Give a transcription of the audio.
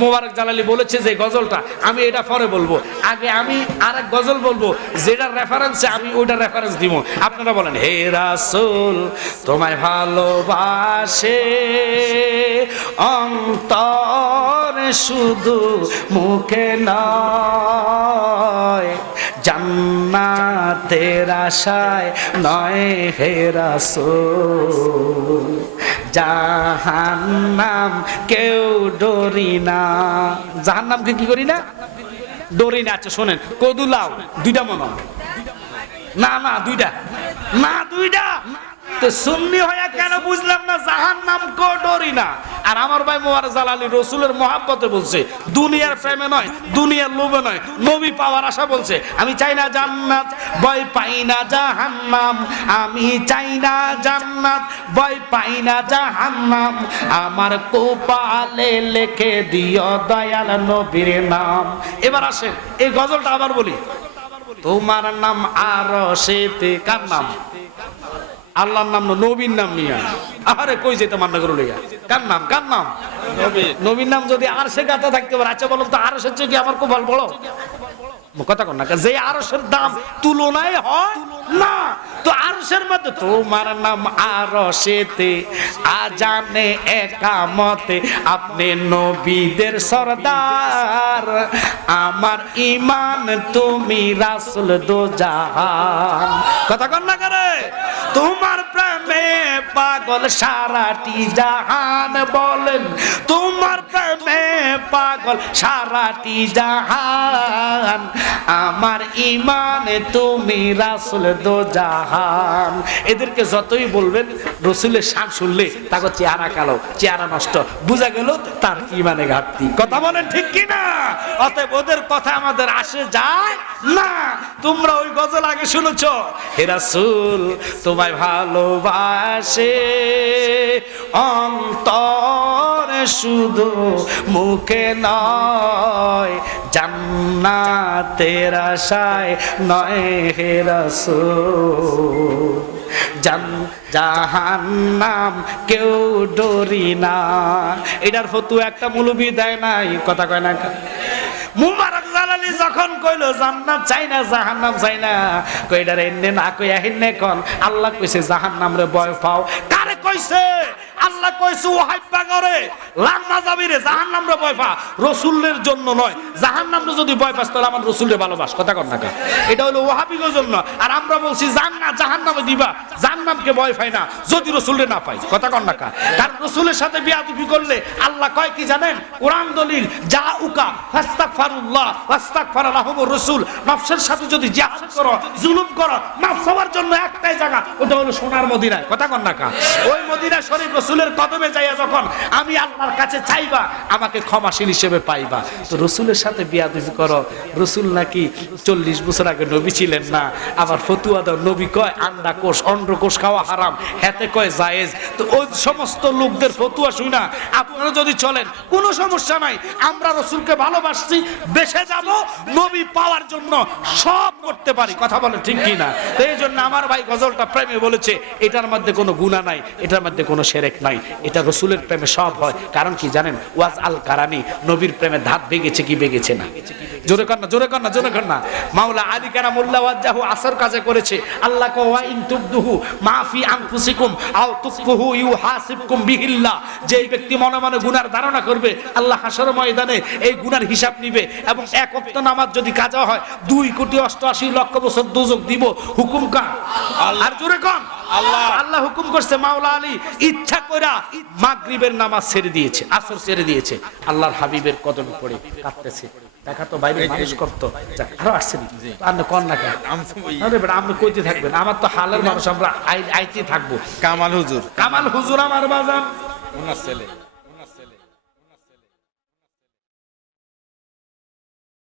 মোবারক জালালি বলেছে যে গজলটা, আমি এটা পরে বলব। আগে আমি আর এক গজল বলব, যেটার রেফারেন্সে আমি ওইটার রেফারেন্স দিব। আপনারা বলেন, হে রাসূল, তোমায় ভালোবাসে অন্তর শুধু মুখে নয়, জান্নাতের আশায় নয়, হে রাসূল। জাহান্নাম কেউ ডরি না। জাহান্নামকে কি করি না? ডরি না আচ্ছা শোনেন, কদুলাও, দুইটা মনে। না না, দুইটা। না, দুইটা। তো সুন্নি হয়ে কেন বুঝলাম না? জাহান নাম কো ডরি না। আর আমার ভাই মোয়ার জালালি রসুলের মহাব্বতে বলছে, দুনিয়ার প্রেমে নয়, দুনিয়ার লোভে নয়, নবী পাওয়ার আশা বলছে, আমি চাই না জান্নাত, ভয় পাই না জাহান্নাম, আমি চাই না জান্নাত, ভয় পাই না জাহান্নাম, আমার কোপালে লেখে দিও দয়াল নবীর নাম। এবার আসেন, এই গজলটা আবার বলি। তোমার নাম আর সেতে কার নাম? আল্লাহর নাম নবীর নাম নিয়া আরে কই যেতে মান্না করে লইয়া কার নাম? কার নাম? নবীর। নাম যদি আর সে গাতা থাকতে পারে আচ্ছা বলো তো আর সে কি আমার ভালো বলো? কথা কর না যে আরসের দাম তুলনায় হয় না। তো আরসের মধ্যে তোমার নাম আরসেতে আজানে একামতে। আপনি নবীদের সরদার আমার ইমান তুমি রাসুল দো জাহান কথা কর না করে তোমার প্রেমে পাগল সারাটি জাহান বলেন। তোমার পাগল, সারাটি জাহান। আমার ইমানে তুমি রাসুল দো জাহান। এদেরকে যতই বলবেন, রসুলের শান শুনলে তাকে চেহারা কালো, চেহারা নষ্ট। বুঝা গেল তার ইমানে ঘাটতি। কথা বলেন ঠিক কি না অতএব ওদের কথা আমাদের আসে যায় না। তোমরা ওই গজল আগে শুনেছ? হে রাসুল, তোমায় ভালোবাসে, অন্তরে শুধু মুখে নয়, জান্নাতের আশায় নয় হে রাসূল। জাহান্নাম কেউ ডরি না। এটার ফতু একটা মুলুবি দেয় নাই, কথা কয় না মুবারক জালালি যখন কইলো, জান্নাত চাই না, জাহান্নাম চাই না কইডারে এন্নে না কইয়া হিন্নে কোন? আল্লাহ কইছে জাহান্নাম রে ভয় পাও। কারে কইছে? আল্লাহ কইছে, ও হাইপা করে লান্না যাবি রে, জাহান্নাম রে ভয় পা রসুলের জন্য নয়, জাহান্নাম রে যদি ভয় পাস, তাহলে আমার রসুলের ভালোবাস, কথা কর না? এটা হলো ওহাবিগের জন্য আর আমরা বলছি, জান্নাত, জাহান্নামে দিবা, জাহান্নামকে ভয় পাই না, যদি রসুলের না পাই কথা কর না? কারণ রসুলের সাথে বিয়াদুফি করলে আল্লাহ কয় কি জানেন কোরআন দলিল যা উকা ফাস্তাগফারুল্লাহ, ফাস্তাগফার লাহুমুর রাসূল নফসের সাথে যদি জিহাদ করো, জুলুম করো মাফ হওয়ার জন্য একটাই জায়গা, ওটা হলো সোনার মদিনায় কথা কর না কা? ওই মদিনা শরীফ রসুলের কদমে যাইয়া যখন আমি আল্লাহর কাছে চাইবা, আমাকে ক্ষমাশীল হিসেবে পাইবা। তো রসুলের সাথে বিয়াদুফি করো। রসুল নাকি চল্লিশ বছর আগে নবী ছিলেন না। আবার ফতুয়া দাও, নবী কয়, আন্ডা কোষ, অন্ড্র কোষ খাওয়া হারাম, হেতে কয় জায়েজ। তো ওই সমস্ত লোকদের ফতুয়া শুই না। আপনারা যদি চলেন, কোনো সমস্যা নাই। আমরা রসুলকে ভালোবাসছি বেসে যাব, নবী পাওয়ার জন্য সব করতে পারি। কথা বলে ঠিক কি না এই জন্য আমার ভাই গজলটা প্রেমে বলেছে, এটার মধ্যে কোনো গুণা নাই, এটার মধ্যে কোনো সেরেক নাই। এটা রসুলের প্রেমে সব হয়। কারণ কি জানেন? ওয়াজ আল কারামি নবীর প্রেমে ধাত বেগেছে কি বেগেছে না? জোরে কর না জোরে কর না জোরে কর না মাওলা আলী কারা মোল্লা ওয়াজ্জাহু আসর কাজে করেছে। আল্লাহ কো ওয়া ইন তুবদুহু মা ফি আনফুসিকুম আও তুকফুহু ইউহাসিবকুম বিহিল্লাহ যে ব্যক্তি মনে মনে গুনার ধারণা করবে আল্লাহ হাসর ময়দানে এই গুনার হিসাব নিবে এবং এক ওয়াক্ত নামাজ যদি কাজা হয় দুই কোটি অষ্টআশি লক্ষ বছর দুযোগ দিব। হুকুম কা আর জোরে কম আল্লাহ। আল্লাহ হুকুম করছে মাওলা আলী ইচ্ছা কইরা মাগরিবের নামাজ ছেড়ে দিয়েছে আসর ছেড়ে দিয়েছে। আল্লাহর হাবিবের কদমে পড়ে কাঁদতেছে। দেখা তো বাইরে মানুষ করতো। আরও আসছেন আপনি কন না কেন? আরে আপনি কইতে থাকবেন আমার তো হালের মানুষ আমরা আই- আইতে থাকব। কামাল হুজুর। কামাল হুজুর আমার বাজান। ওনার ছেলে।